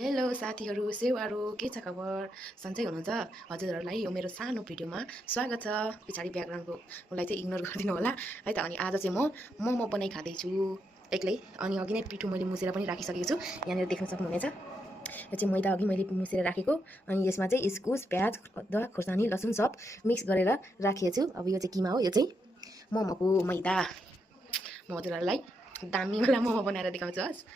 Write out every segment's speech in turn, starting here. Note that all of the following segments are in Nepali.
हेलो साथीहरू सेवाहरू के छ खबर सन्चै हुनुहुन्छ हजुरहरूलाई यो मेरो सानो भिडियोमा स्वागत छ पछाडि ब्याकग्राउन्डकोलाई चाहिँ इग्नोर गरिदिनु होला है त अनि आज चाहिँ म मोमो बनाइ खाँदैछु एक्लै अनि अघि नै पिठो मैले मुसेर पनि राखिसकेको छु यहाँनिर देख्न सक्नुहुनेछ यो चाहिँ मैदा अघि मैले मुसेर राखेको अनि यसमा चाहिँ इस्कुस प्याज अदुवा खोर्सानी लसुन सब मिक्स गरेर राखेको छु अब यो चाहिँ किमा हो यो चाहिँ मोमोको मैदा म हजुरहरूलाई दामीवाला मोमो बनाएर देखाउँछु हस्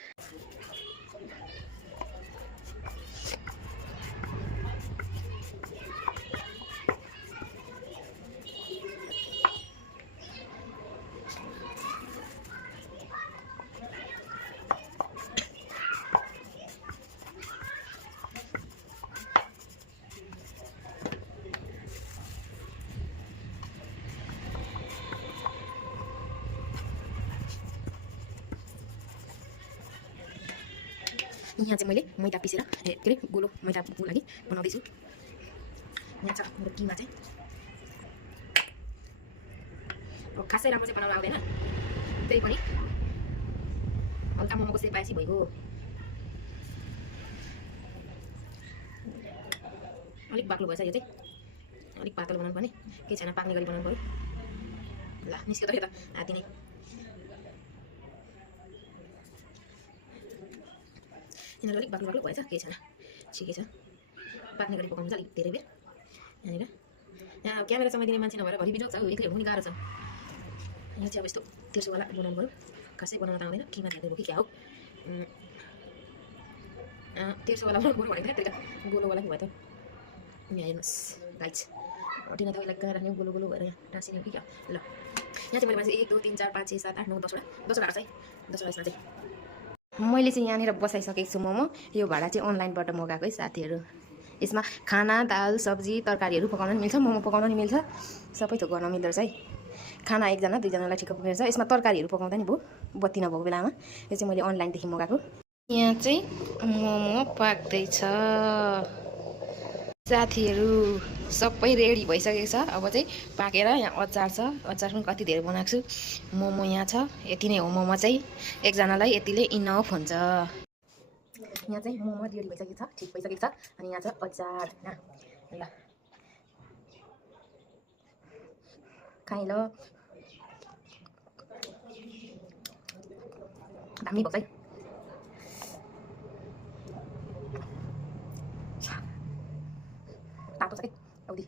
यहाँ चाहिँ मैले मैदा पिसेर के अरे गोलो मैदाको लागि बनाउँदैछु यहाँ छ मेरो किमा चाहिँ अब खासै राम्रो चाहिँ बनाउन आउँदैन त्यही पनि हल्का मोमोको सेप आएपछि भइगयो अलिक बाक्लो भएछ यो चाहिँ अलिक पातलो बनाउनु पर्ने केही छैन पाक्ने गरी बनाउनु पऱ्यो ल निस्क्यो त यो त आधी नै यिनीहरू अलिक बाक्लो बाक्लो भएछ केही छैन ठिकै छ पाक्ने गरी पकाउनु अलिक धेरै बेर यहाँनिर यहाँ क्यामेरा समाइदिने मान्छे नभएर भरि बिजोग छ एक्लै हुनु गाह्रो छ यहाँ चाहिँ अब यस्तो तेर्सोवाला बनाउनु पऱ्यो खासै बनाउन त आउँदैन किमा खाँदै भयो कि क्या हो तेर्सोवाला बनाउनु पऱ्यो भनेको त्यही गोलोवाला कि भयो त यहाँ हेर्नुहोस् गाइज टिना त इलाका राख्ने गोलो गोलो भएर यहाँ टाँसिने कि क्या ल यहाँ चाहिँ मैले मान्छे 1 2 3 4 5 6 7 8 9 10वटा आएको छ है 10वटा यसमा चाहिँ मैले चाहिँ यहाँनिर बसाइसकेको छु मोमो यो भाडा चाहिँ अनलाइनबाट मगाएको है साथीहरू यसमा खाना दाल सब्जी तरकारीहरू पकाउन पनि मिल्छ मोमो पकाउन पनि मिल्छ सबै थोक गर्न मिल्दो रहेछ है खाना एकजना दुईजनालाई ठिक्क पुगेछ यसमा तरकारीहरू पकाउँदा नि भयो बत्ती नभएको बेलामा यो चाहिँ मैले अनलाइनदेखि मगाएको यहाँ चाहिँ मोमो पाक्दैछ साथीहरू सबै रेडी भइसकेको छ अब चाहिँ पाकेर यहाँ अचार छ अचार पनि कति धेरै बनाएको छु मोमो यहाँ छ यति नै हो मोमो चाहिँ एकजनालाई यतिले इनफ हुन्छ यहाँ चाहिँ मोमो रेडी भइसकेको छ ठिक भइसकेको छ अनि यहाँ छ अचार ल खाइ ल दामी भएको छ तातो छ है औधी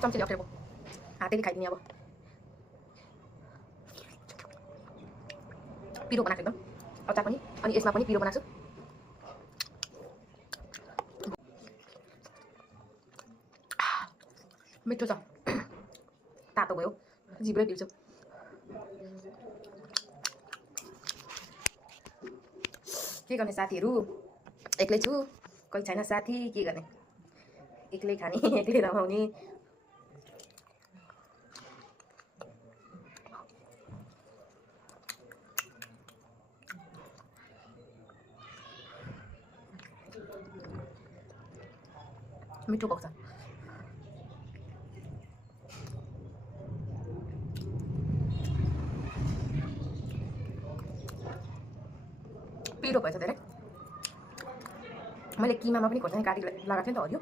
चम्चीले अप्ठ्यारो हातैले खाइदिने अब पिरो बनाएको एकदम अचार पनि अनि यसमा पनि पिरो बनाएको छु मिठो छ तातो भयो जिब्रै पिल्छु के गर्ने साथीहरू एक्लै छु कोही छैन साथी के गर्ने एक्लै खाने एक्लै रमाउने मिठो भएको छ पिरो भएछ धेरै मैले किमामा पनि खोर्सानी काटेर लगाएको थिएँ नि त हरियो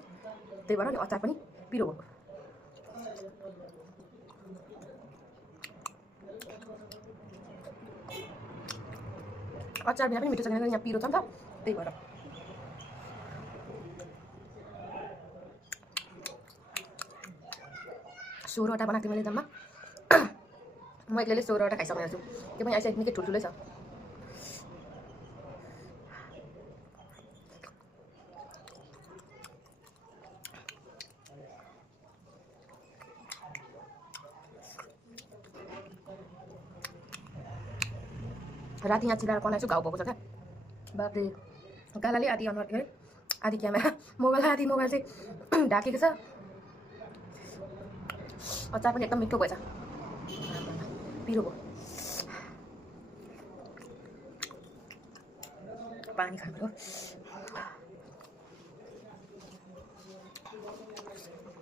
त्यही भएर नि अचार पनि पिरो भएको अचार बिना पनि मिठो छ किनकि यहाँ पिरो छ नि त त्यही भएर 16वटा बनाएको थिएँ मैले जम्मा म एक्लैले 16वटा खाइसकेको छु त्यो पनि आइसकेको निकै ठुल्ठुलै छ राति यहाँ चिलाएर बनाएको छु घाउ भएको छ क्या बाफ्रे गालाले आधी अनुहार के अरे आधी क्यामेरा आधी मोबाइल चाहिँ ढाकेको छ अचार पनि एकदम मिठो भएछ पिरो भयो पानी खानु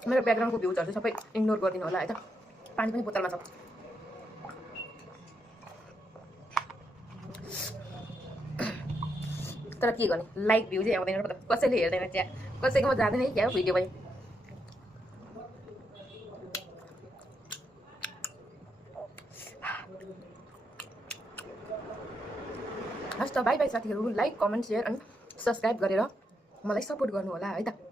मेरो ब्याकग्राउन्डको भ्यूजहरु चाहिँ सबै इग्नोर गरिदिनु होला है त पानी पनि बोतलमा छ। तर के गर्ने, लाइक भ्यू चाहिँ आउँदैन र कसैले हेर्दैन क्या, कसैकोमा जाँदैन क्या भिडियो पनि। हस् त, बाई बाई साथीहरू। लाइक, कमेन्ट, सेयर अनि सब्सक्राइब गरेर मलाई सपोर्ट गर्नु होला है त।